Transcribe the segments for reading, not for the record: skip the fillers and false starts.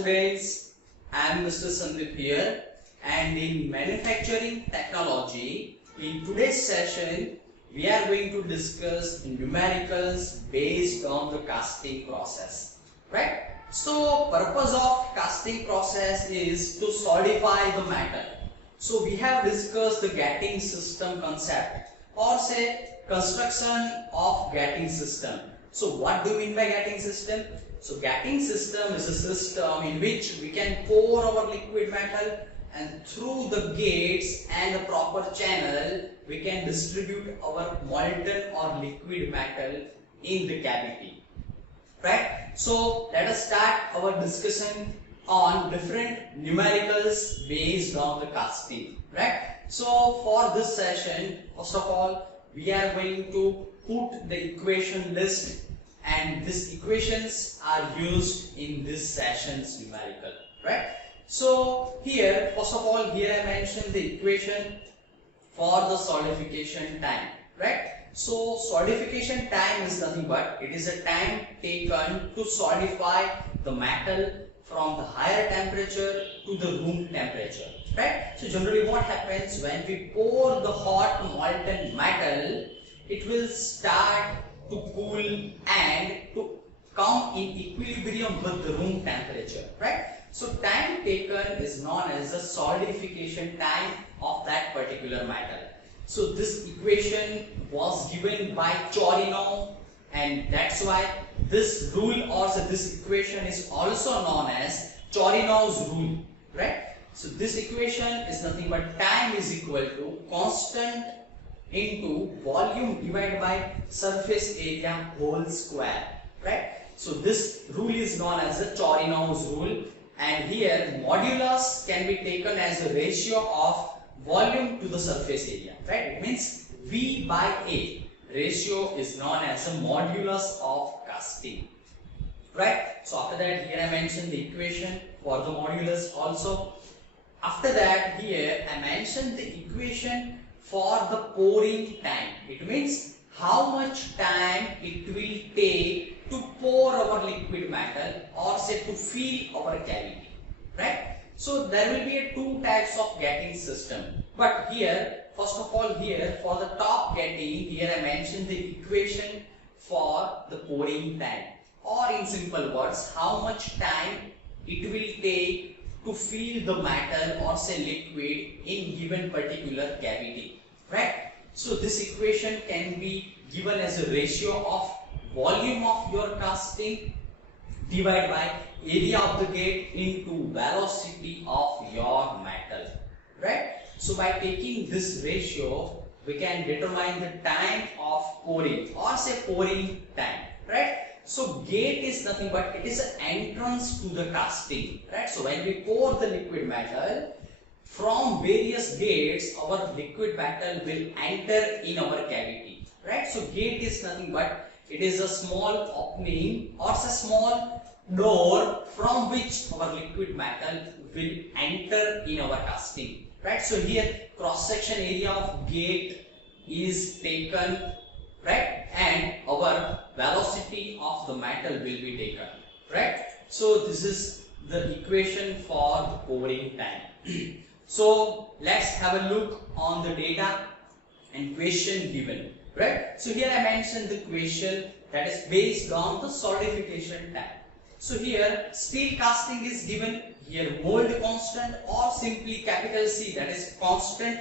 students, I am Mr. Sandeep here, and in manufacturing technology, in today's session, we are going to discuss numericals based on the casting process, right? So, purpose of casting process is to solidify the metal. So, we have discussed the gating system concept, or say construction of gating system. So, what do you mean by gating system? So, gating system is a system in which we can pour our liquid metal, and through the gates and the proper channel we can distribute our molten or liquid metal in the cavity, right? So let us start our discussion on different numericals based on the casting, right? So for this session, first of all, we are going to put the equation list, and these equations are used in this session's numerical, right? So here, first of all, here I mentioned the equation for the solidification time, right? So solidification time is nothing but it is a time taken to solidify the metal from the higher temperature to the room temperature, right? So generally what happens when we pour the hot molten metal, it will start to cool and to come in equilibrium with the room temperature, right? So time taken is known as the solidification time of that particular metal. So this equation was given by Chorinov, and that's why this rule or this equation is also known as Chorinov's rule, right? So this equation is nothing but time is equal to constant into volume divided by surface area whole square, right? So this rule is known as the Chorinov's rule. And here modulus can be taken as a ratio of volume to the surface area, right? It means V by A ratio is known as a modulus of casting, right? So after that, here I mentioned the equation for the modulus also. After that, here I mentioned the equation for the pouring time. It means how much time it will take to pour our liquid metal or say to fill our cavity, right? So there will be two types of gating system, but here first of all here for the top gating, here I mentioned the equation for the pouring time, or in simple words how much time it will take to fill the metal or say liquid in given particular cavity, right? So this equation can be given as a ratio of volume of your casting divided by area of the gate into velocity of your metal, right? So by taking this ratio, we can determine the time of pouring or say pouring time, right? So gate is nothing but it is an entrance to the casting, right? So when we pour the liquid metal, from various gates our liquid metal will enter in our cavity, right? So gate is nothing but it is a small opening or a small door from which our liquid metal will enter in our casting, right? So here cross section area of gate is taken, right? And our velocity of the metal will be taken, right? So this is the equation for the pouring time. So let's have a look on the data and question given, right? So here I mentioned the question that is based on the solidification time. So here steel casting is given, here mold constant or simply capital C, that is constant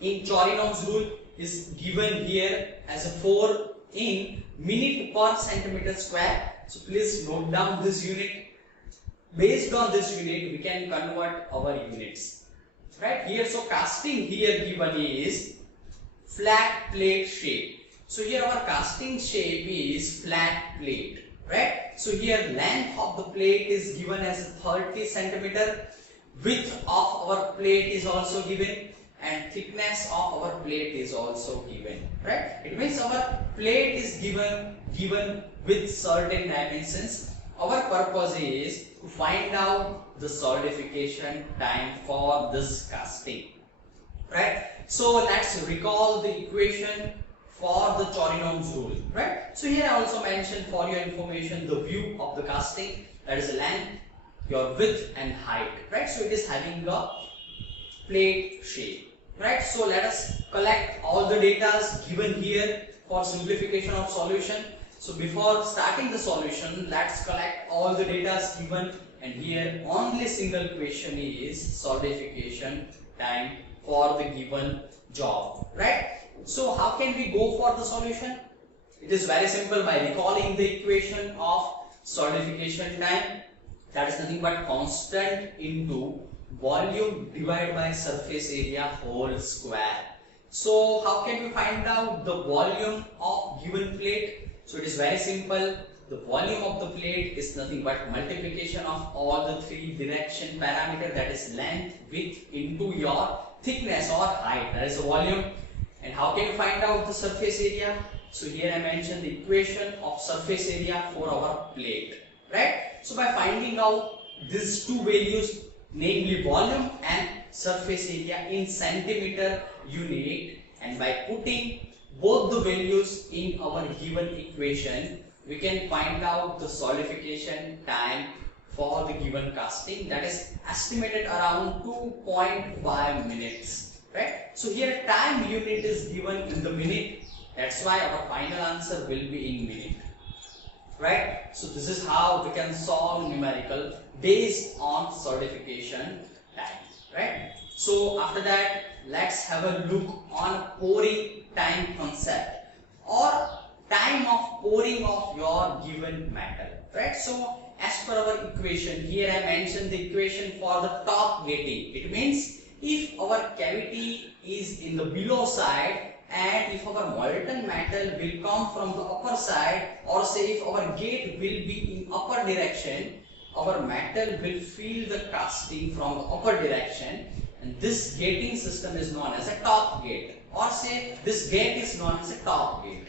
in Chorinov's rule, is given here as a 4 in minute per centimeter square. So please note down this unit. Based on this unit we can convert our units, right? Here so casting here given is flat plate shape. So here our casting shape is flat plate, right? So here length of the plate is given as 30 centimeter, width of our plate is also given, and thickness of our plate is also given, right? It means our plate is given with certain dimensions. Our purpose is to find out the solidification time for this casting, right? So let's recall the equation for the Chorinov's rule, right? So here I also mentioned for your information the view of the casting, that is length, your width and height, right? So it is having a plate shape, right? So let us collect all the data given here for simplification of solution. So before starting the solution, let's collect all the data given, and here only single question is solidification time for the given job, right? So how can we go for the solution? It is very simple by recalling the equation of solidification time, that is nothing but constant into volume divided by surface area whole square. So how can we find out the volume of given plate? So it is very simple. The volume of the plate is nothing but multiplication of all the three direction parameter, that is length, width into your thickness or height, that is the volume. And how can you find out the surface area? So here I mentioned the equation of surface area for our plate, right? So by finding out these two values, namely volume and surface area in centimeter unit, and by putting both the values in our given equation, we can find out the solidification time for the given casting, that is estimated around 2.5 minutes, right? So here time unit is given in the minute, that's why our final answer will be in minute, right? So this is how we can solve numerical based on solidification time, right? So after that, let's have a look on pouring time concept, or time of pouring of your given metal, right? So as per our equation, here I mentioned the equation for the top gating. It means if our cavity is in the below side, and if our molten metal will come from the upper side, or say if our gate will be in upper direction, our metal will feel the casting from the upper direction, and this gating system is known as a top gate, or say this gate is known as a top gate,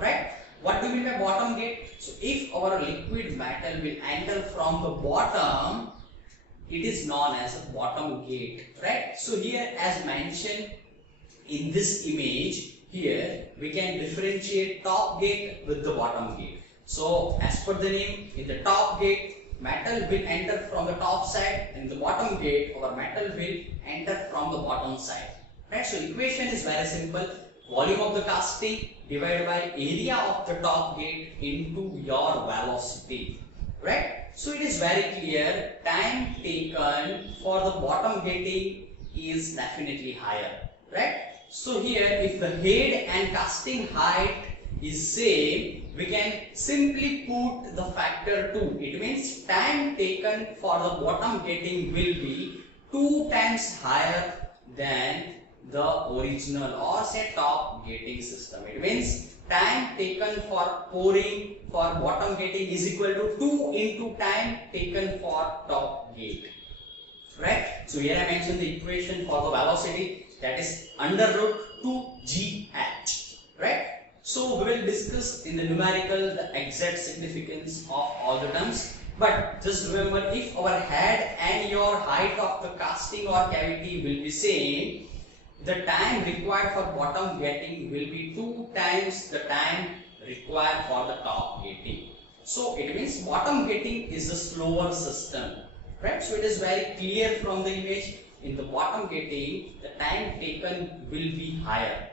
right? What do we mean by bottom gate? So if our liquid metal will enter from the bottom, it is known as a bottom gate, right? So here as mentioned in this image, here we can differentiate top gate with the bottom gate. So as per the name, in the top gate, metal will enter from the top side, and the bottom gate, our metal will enter from the bottom side, right? So equation is very simple. Volume of the casting divided by area of the top gate into your velocity, right? So it is very clear, time taken for the bottom gating is definitely higher, right? So here if the head and casting height is same, we can simply put the factor 2. It means time taken for the bottom gating will be 2 times higher than the original, or say top gating system. It means time taken for pouring for bottom gating is equal to 2 into time taken for top gate, right? So here I mentioned the equation for the velocity, that is under root 2gh, right? So we will discuss in the numerical the exact significance of all the terms, but just remember, if our head and your height of the casting or cavity will be same, the time required for bottom gating will be 2 times the time required for the top gating. So it means bottom gating is the slower system, right? So it is very clear from the image, in the bottom gating the time taken will be higher.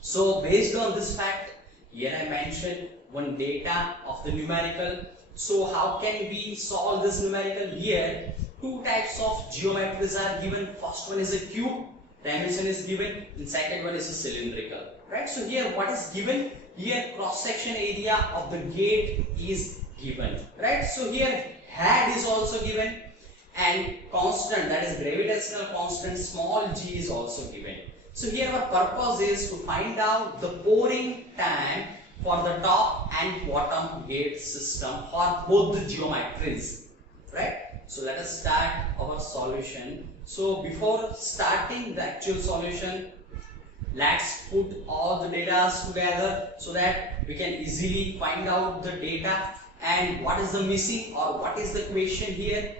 So based on this fact, here I mentioned one data of the numerical. So how can we solve this numerical? Here two types of geometries are given. First one is a cube, dimension is given, and second one is a cylindrical, right? So here what is given? Here cross section area of the gate is given, right? So here head is also given, and constant, that is gravitational constant small g, is also given. So here our purpose is to find out the pouring time for the top and bottom gate system for both the geometries, right? So let us start our solution. So before starting the actual solution, let's put all the data together so that we can easily find out the data and what is the missing or what is the question here.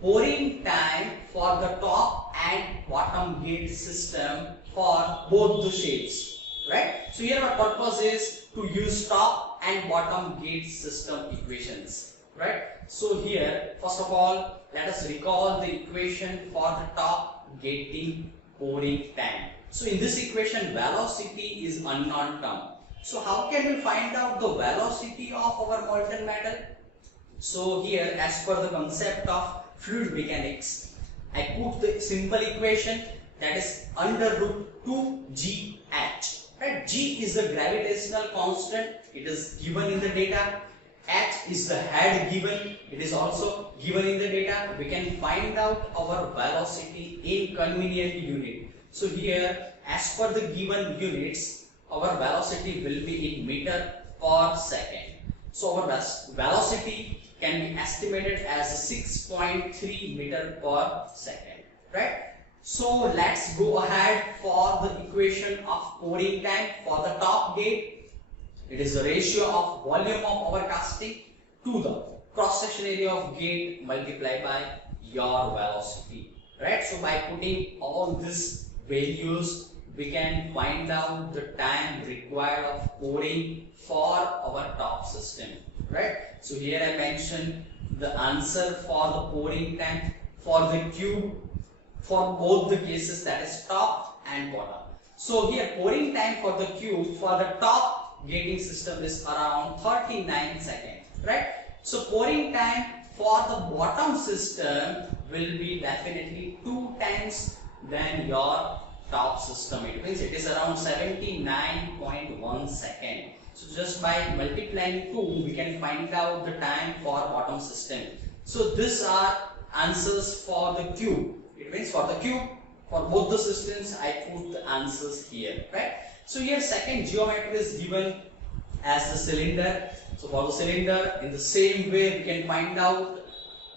Pouring time for the top and bottom gate system for both the shapes, right? So here our purpose is to use top and bottom gate system equations, right? So here, first of all, let us recall the equation for the top gating pouring time. So in this equation, velocity is unknown term. So how can we find out the velocity of our molten metal? So here, as per the concept of fluid mechanics, I put the simple equation, that is under root 2gh. Right? G is the gravitational constant. It is given in the data. H is the head given. It is also given in the data. We can find out our velocity in convenient unit. So here, as per the given units, our velocity will be in meter per second. So our velocity can be estimated as 6.3 meter per second, right? So let's go ahead for the equation of pouring time for the top gate. It is the ratio of volume of our casting to the cross section area of gate multiplied by your velocity, right? So by putting all these values, we can find out the time required of pouring for our top system, right? So here I mentioned the answer for the pouring time for the cube for both the cases, that is top and bottom. So here pouring time for the cube for the top gating system is around 39 seconds, right? So pouring time for the bottom system will be definitely 2 times than your top system. It means it is around 79.1 seconds. So just by multiplying 2, we can find out the time for bottom system. So these are answers for the cube. It means for the cube, for both the systems, I put the answers here, right? So here second geometry is given as the cylinder. So for the cylinder, in the same way, we can find out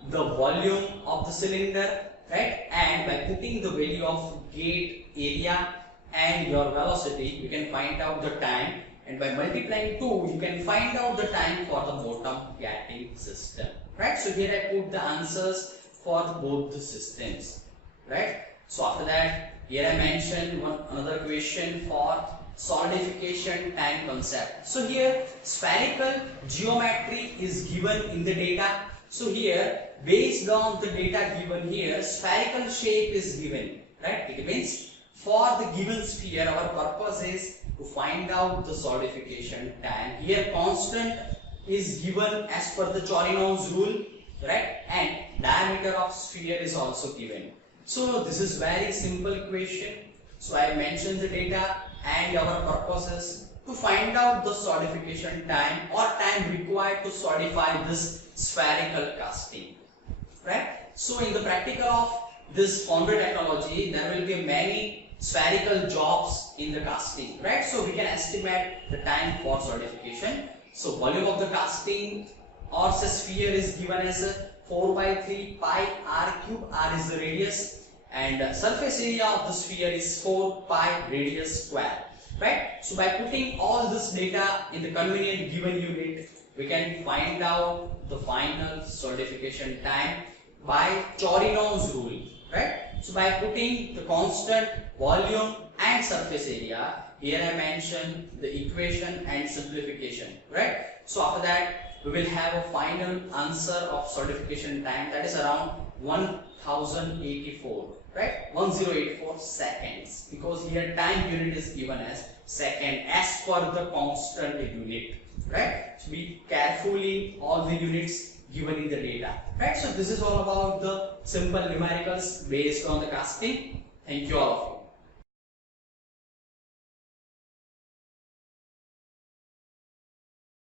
the volume of the cylinder, right? And by putting the value of gate area and your velocity, you can find out the time. And by multiplying 2, you can find out the time for the bottom gating system, right? So here I put the answers for both the systems, right? So after that, here I mentioned another question for solidification time concept. So here spherical geometry is given in the data. So here, based on the data given here, spherical shape is given, right? It means for the given sphere, our purpose is to find out the solidification time. Here constant is given as per the Chorinow's rule, right? And diameter of sphere is also given. So this is very simple equation. So I mentioned the data and our purpose is to find out the solidification time or time required to solidify this spherical casting, right? So in the practical of this foundry technology, there will be many spherical jobs in the casting, right? So we can estimate the time for solidification. So volume of the casting or say sphere is given as 4 by 3 pi r cube. R is the radius and surface area of the sphere is 4 pi radius square, right? So by putting all this data in the convenient given unit, we can find out the final solidification time by Chorinow's rule, right? So by putting the constant, volume and surface area, here I mentioned the equation and simplification, right? So after that, we will have a final answer of solidification time, that is around 1084, right? 1084 seconds, because here time unit is given as second as per the constant unit, right? So be carefully all the units given in the data, right? So this is all about the simple numericals based on the casting. Thank you all of you.